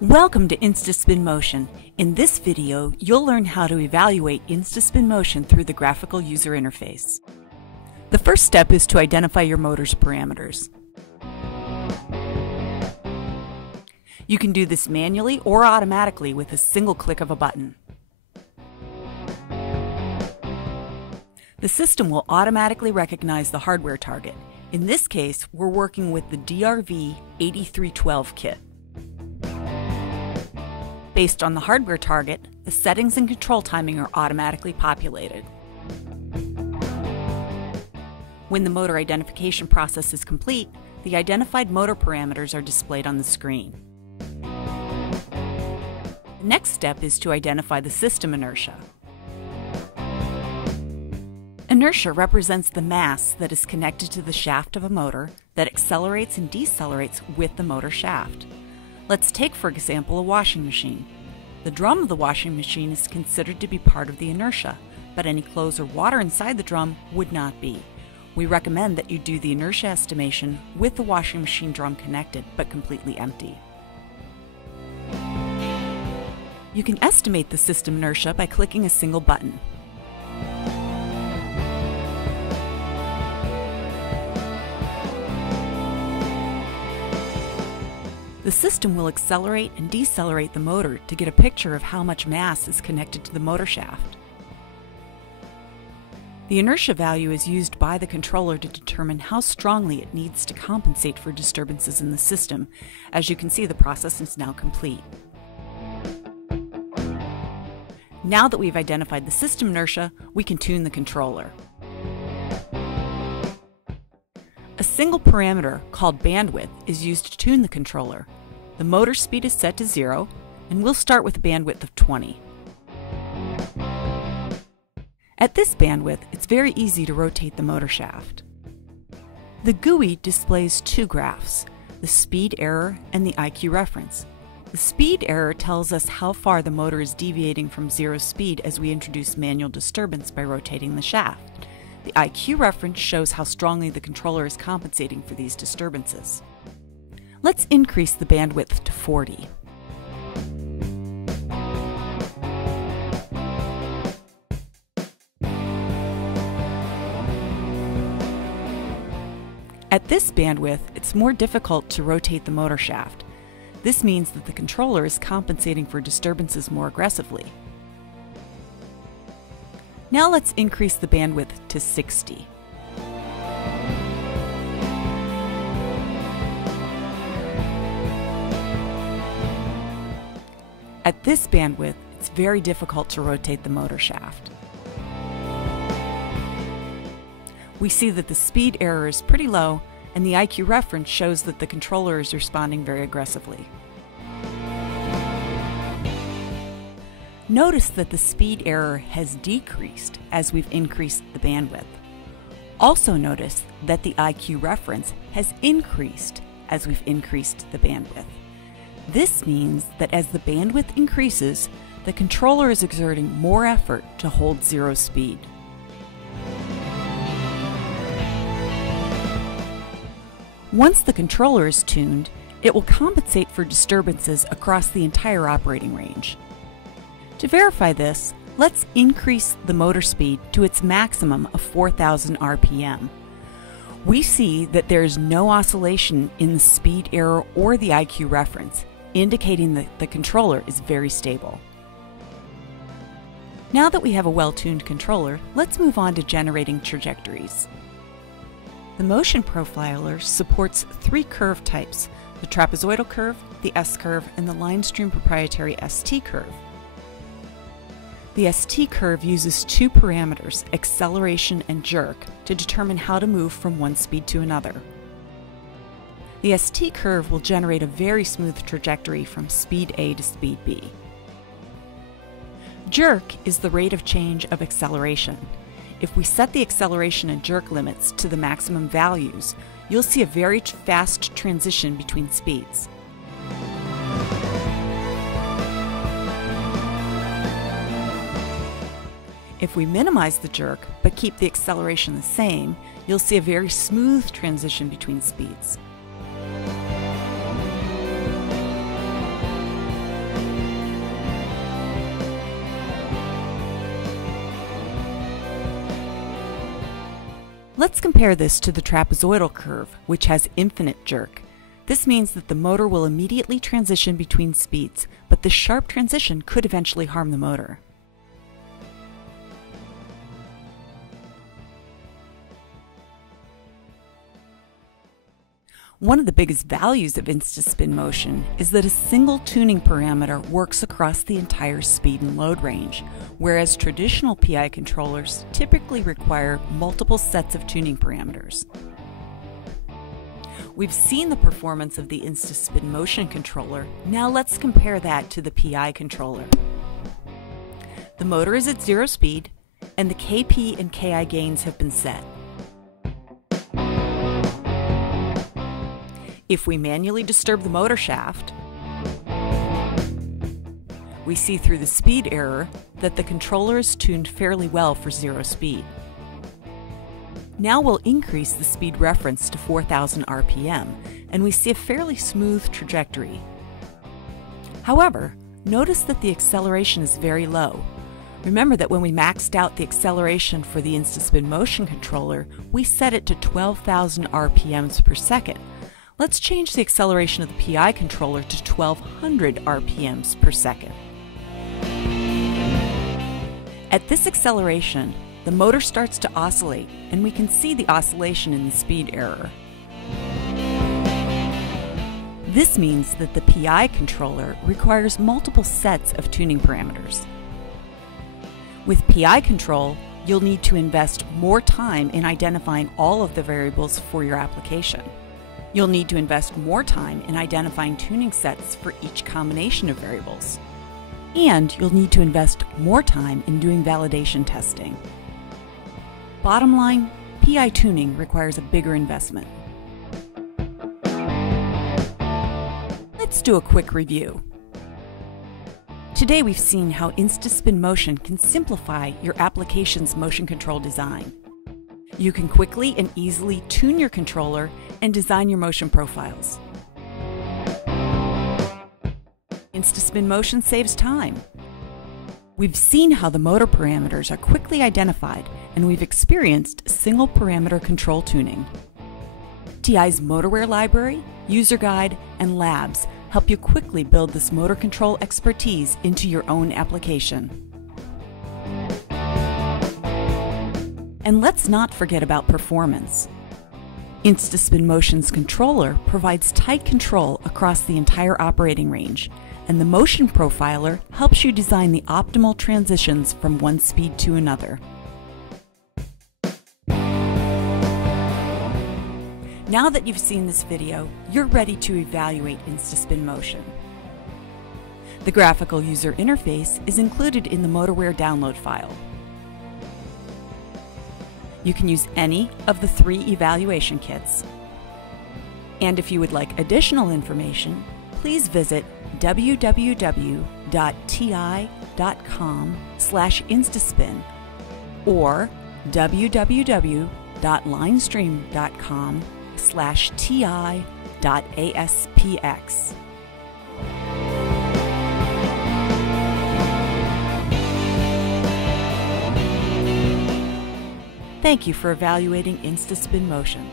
Welcome to InstaSPIN Motion. In this video, you'll learn how to evaluate InstaSPIN Motion through the graphical user interface. The first step is to identify your motor's parameters. You can do this manually or automatically with a single click of a button. The system will automatically recognize the hardware target. In this case, we're working with the DRV8312 kit. Based on the hardware target, the settings and control timing are automatically populated. When the motor identification process is complete, the identified motor parameters are displayed on the screen. The next step is to identify the system inertia. Inertia represents the mass that is connected to the shaft of a motor that accelerates and decelerates with the motor shaft. Let's take, for example, a washing machine. The drum of the washing machine is considered to be part of the inertia, but any clothes or water inside the drum would not be. We recommend that you do the inertia estimation with the washing machine drum connected but completely empty. You can estimate the system inertia by clicking a single button. The system will accelerate and decelerate the motor to get a picture of how much mass is connected to the motor shaft. The inertia value is used by the controller to determine how strongly it needs to compensate for disturbances in the system. As you can see, the process is now complete. Now that we've identified the system inertia, we can tune the controller. A single parameter, called bandwidth, is used to tune the controller. The motor speed is set to 0, and we'll start with a bandwidth of 20. At this bandwidth, it's very easy to rotate the motor shaft. The GUI displays two graphs, the speed error and the IQ reference. The speed error tells us how far the motor is deviating from zero speed as we introduce manual disturbance by rotating the shaft. The IQ reference shows how strongly the controller is compensating for these disturbances. Let's increase the bandwidth to 40. At this bandwidth, it's more difficult to rotate the motor shaft. This means that the controller is compensating for disturbances more aggressively. Now let's increase the bandwidth to 60. At this bandwidth, it's very difficult to rotate the motor shaft. We see that the speed error is pretty low, and the IQ reference shows that the controller is responding very aggressively. Notice that the speed error has decreased as we've increased the bandwidth. Also notice that the IQ reference has increased as we've increased the bandwidth. This means that as the bandwidth increases, the controller is exerting more effort to hold zero speed. Once the controller is tuned, it will compensate for disturbances across the entire operating range. To verify this, let's increase the motor speed to its maximum of 4,000 RPM. We see that there is no oscillation in the speed error or the IQ reference, indicating that the controller is very stable. Now that we have a well-tuned controller, let's move on to generating trajectories. The motion profiler supports three curve types: the trapezoidal curve, the S-curve, and the line stream proprietary ST curve. The ST curve uses two parameters, acceleration and jerk, to determine how to move from one speed to another. The ST curve will generate a very smooth trajectory from speed A to speed B. Jerk is the rate of change of acceleration. If we set the acceleration and jerk limits to the maximum values, you'll see a very fast transition between speeds. If we minimize the jerk but keep the acceleration the same, you'll see a very smooth transition between speeds. Let's compare this to the trapezoidal curve, which has infinite jerk. This means that the motor will immediately transition between speeds, but this sharp transition could eventually harm the motor. One of the biggest values of InstaSPIN motion is that a single tuning parameter works across the entire speed and load range, whereas traditional PI controllers typically require multiple sets of tuning parameters. We've seen the performance of the InstaSPIN motion controller. Now let's compare that to the PI controller. The motor is at 0 speed, and the KP and KI gains have been set. If we manually disturb the motor shaft, we see through the speed error that the controller is tuned fairly well for 0 speed. Now we'll increase the speed reference to 4,000 RPM, and we see a fairly smooth trajectory. However, notice that the acceleration is very low. Remember that when we maxed out the acceleration for the InstaSPIN motion controller, we set it to 12,000 RPMs per second. Let's change the acceleration of the PI controller to 1200 RPMs per second. At this acceleration, the motor starts to oscillate, and we can see the oscillation in the speed error. This means that the PI controller requires multiple sets of tuning parameters. With PI control, you'll need to invest more time in identifying all of the variables for your application. You'll need to invest more time in identifying tuning sets for each combination of variables. And you'll need to invest more time in doing validation testing. Bottom line, PI tuning requires a bigger investment. Let's do a quick review. Today we've seen how InstaSPIN motion can simplify your application's motion control design. You can quickly and easily tune your controller and design your motion profiles. InstaSPIN motion saves time. We've seen how the motor parameters are quickly identified, and we've experienced single parameter control tuning. TI's Motorware library, user guide, and labs help you quickly build this motor control expertise into your own application. And let's not forget about performance. InstaSPIN Motion's controller provides tight control across the entire operating range, and the Motion Profiler helps you design the optimal transitions from one speed to another. Now that you've seen this video, you're ready to evaluate InstaSPIN Motion. The graphical user interface is included in the Motorware download file. You can use any of the 3 evaluation kits. And if you would like additional information, please visit www.ti.com/instaspin or www.linestream.com/ti.aspx. Thank you for evaluating InstaSPIN Motion.